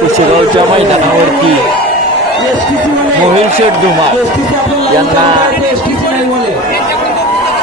कुशेगावच्या मैदानावरती मोहिल शेठ धुमाळ यांना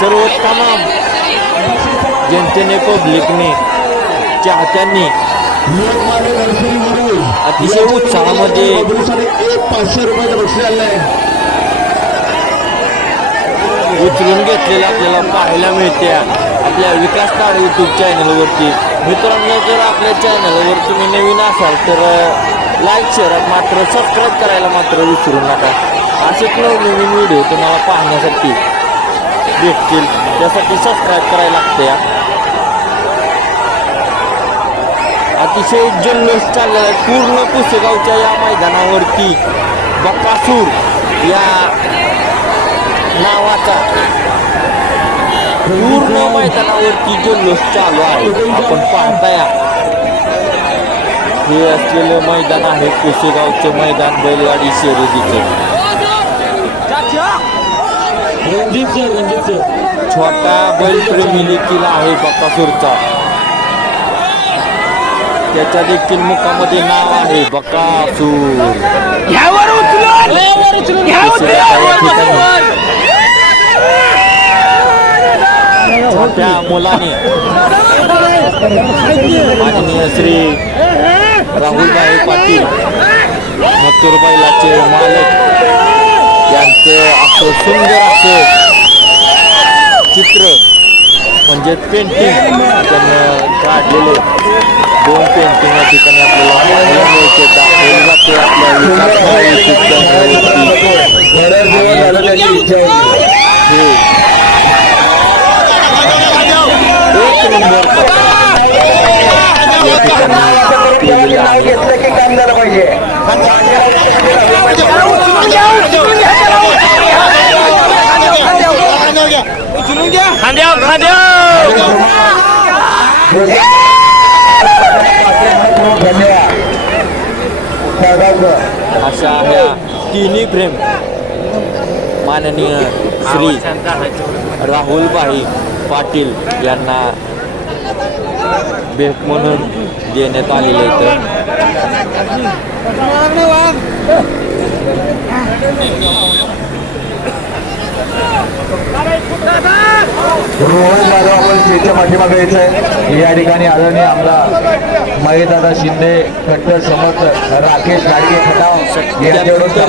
सर्व तमाम जनतेने पब्लिकने चाहत्यांनी अतिशय उत्साहामध्ये उचलून घेतलेला आपल्याला पाहायला मिळते आपल्या विकास ताड यूट्यूब चॅनलवरती मित्रांनो जर आपल्या चॅनलवर तुम्ही नवीन असाल तर लाईक शेअर मात्र सबस्क्राईब करायला मात्र विसरू नका. असेच नवनवीन व्हिडिओ तुम्हाला पाहण्यासाठी भेटतील. त्यासाठी सबस्क्राईब करायला लागते या. अतिशय जल्लोष चाललेला आहे पूर्ण पुसेगावच्या या मैदानावरती बकासूर या नावाचा पूर्ण मैदानावरती जल्लोष चालू आहे आपण पाहताय. हे असलेलं मैदान आहे कुशेगावचं मैदान बैलगाडी शर्यतीचे. छोटा बैलप्रेमी देखील आहे बकासूरचा. त्याच्या देखील मुखामध्ये नाव आहे बकासूर ह्यावर उचलून ह्यावर या ठिकाणी हो. छोट्या मुलाने. माननीय श्री राहुलभाई पाटील मत्तूरबाई लाचे मालक यांचं असं सुंदर असं चित्र म्हणजे पेंटिंग त्यानं काढलेले. दोन पेंटिंग या ठिकाणी आपल्याला मिळते. दाखवले जाते आपल्या विकास हे धन्यवाद सागावकर अशा ह्या तिन्ही प्रेम माननीय श्री राहुलभाई पाटील यांना भेट म्हणून देण्यात आलेले रोहन जाधव आपण स्टेजच्या पाठीमागे यायचं आहे. या ठिकाणी आदरणीय आमदार महेशदादा शिंदे कट्टर समर्थक राकेश गाडगे खटाव यांच्याकडून राकेश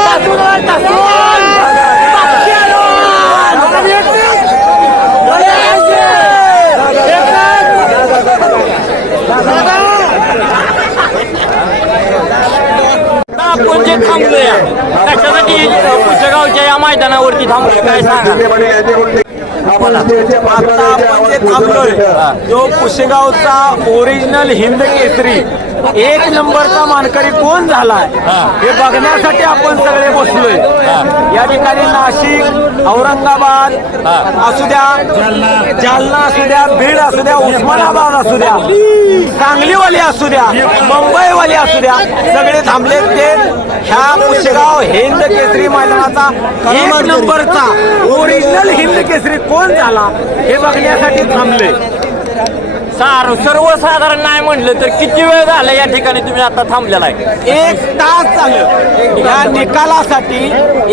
परमपूज्य देवागिरी महाराज की जय आपण जे थांबलोय त्याच्यासाठी पुस्तगावच्या या मैदानावरती थांबलोय काय सांगा आता आपण जे थांबलोय जो पुसेगावचा ओरिजिनल हिंद केसरी एक नंबरचा मानकरी कोण झालाय हे. बघण्यासाठी आपण सगळे बसलोय. या ठिकाणी नाशिक औरंगाबाद असू द्या जालना असू द्या बीड असू द्या उस्मानाबाद असू द्या सांगलीवाले असू द्या मुंबईवाले असू द्या सगळे थांबले ते. ह्या पुशेगाव हिंद केसरी मैदानाचा एक नंबरचा ओरिजिनल हिंद केसरी कोण झाला हे बघण्यासाठी थांबले सार सर्वसाधारण नाही म्हणलं तर किती वेळ झाला या ठिकाणी तुम्ही आता थांबलेला आहे? एक तास झालं. या निकालासाठी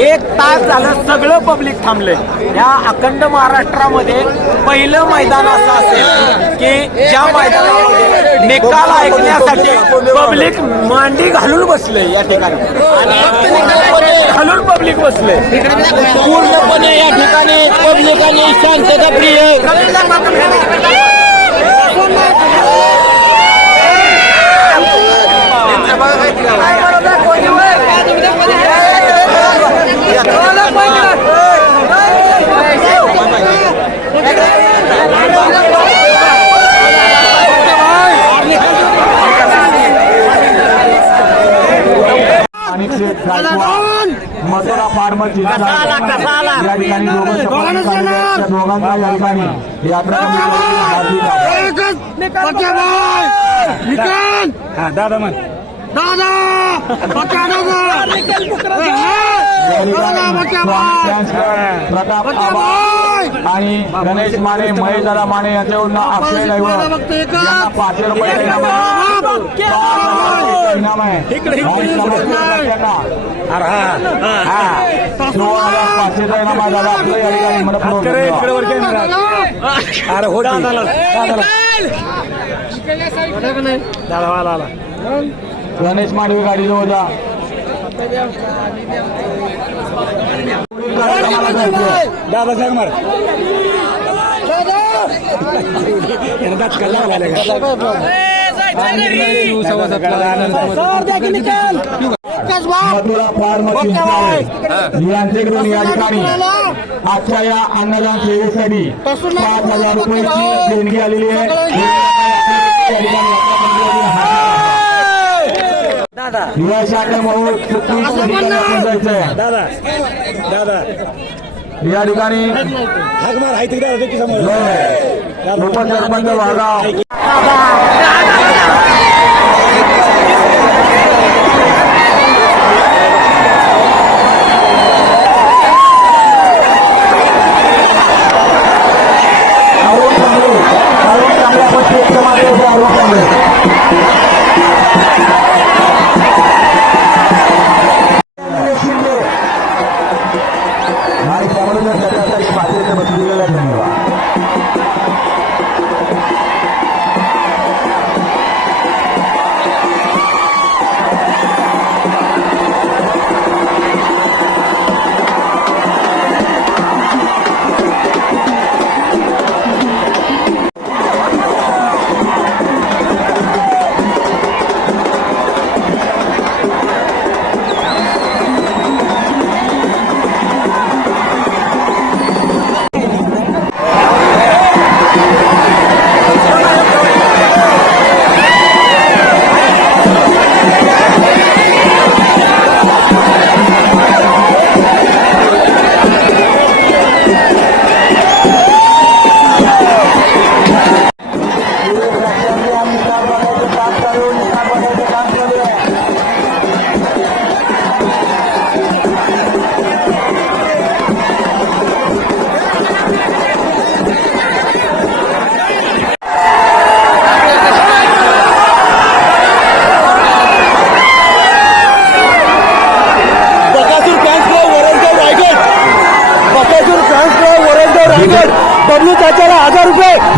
एक तास झालं सगळं पब्लिक थांबलंय. या अखंड महाराष्ट्रामध्ये पहिलं मैदान असं असेल की ज्या मैदानामध्ये निकाल ऐकण्यासाठी पब्लिक मांडी घालून बसले या ठिकाणी. घालून पब्लिक बसले पूर्णपणे या ठिकाणी पब्लिकांनी शांतता प्रिय. one more. या ठिकाणी या ठिकाणी यात्रा ठिकाणी स्वामी dance प्रताप आणि गणेश माने महेश दादा माने यांच्याकडून अक्षय ड्रायव्हर पाचशे रुपये इनाम आहे. पाच हजार रुपये इनाम आहे दादा. मनपूर्वक धन्यवाद. गणेश मांडवे गाडी जवळ जा. दादा. मार यांच्याकडून या ठिकाणी आजच्या या अन्नदान सेवेसाठी पाच हजार रुपयाची देणगी आलेली आहे. ठिकाणी युवा शाखा म्हणून दादा. दादा. या ठिकाणी उपसरपंच वाघाव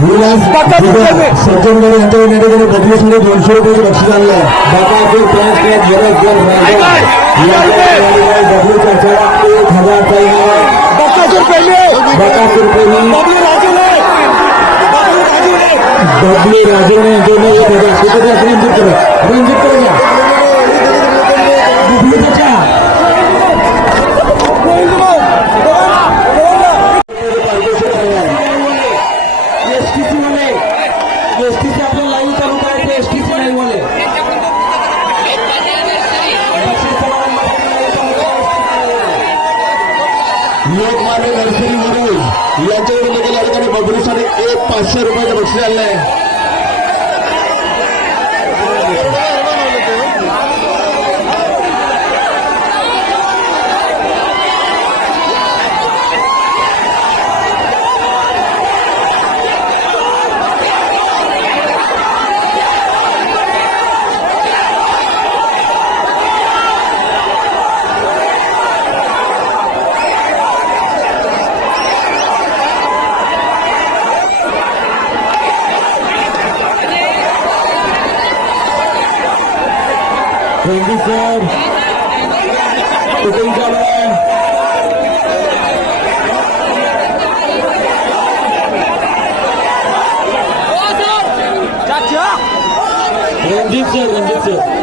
रुपये बकासूर कर्मे सज्जनगड यांच्याकडून या ठिकाणी बदलीसमध्ये दोनशे रुपयाचे बक्षीस आणलं आहे बाकापूर फ्रेंड्स क्लब जबरदस्त रायगड. या ठिकाणी बबलू चाचाला एक हजारचा इनाम आहे. बकासूर कर्मे बकासूर प्रेमी बबलू राजूले बबलू राजूले बबली राजूने यांच्याकडून एक हजार तिकडे पाचशे रुपयाचं बक्षीस आलं आहे थँक्यू सर कुठून चालू आहे रणजित सर रणजित सर चालेल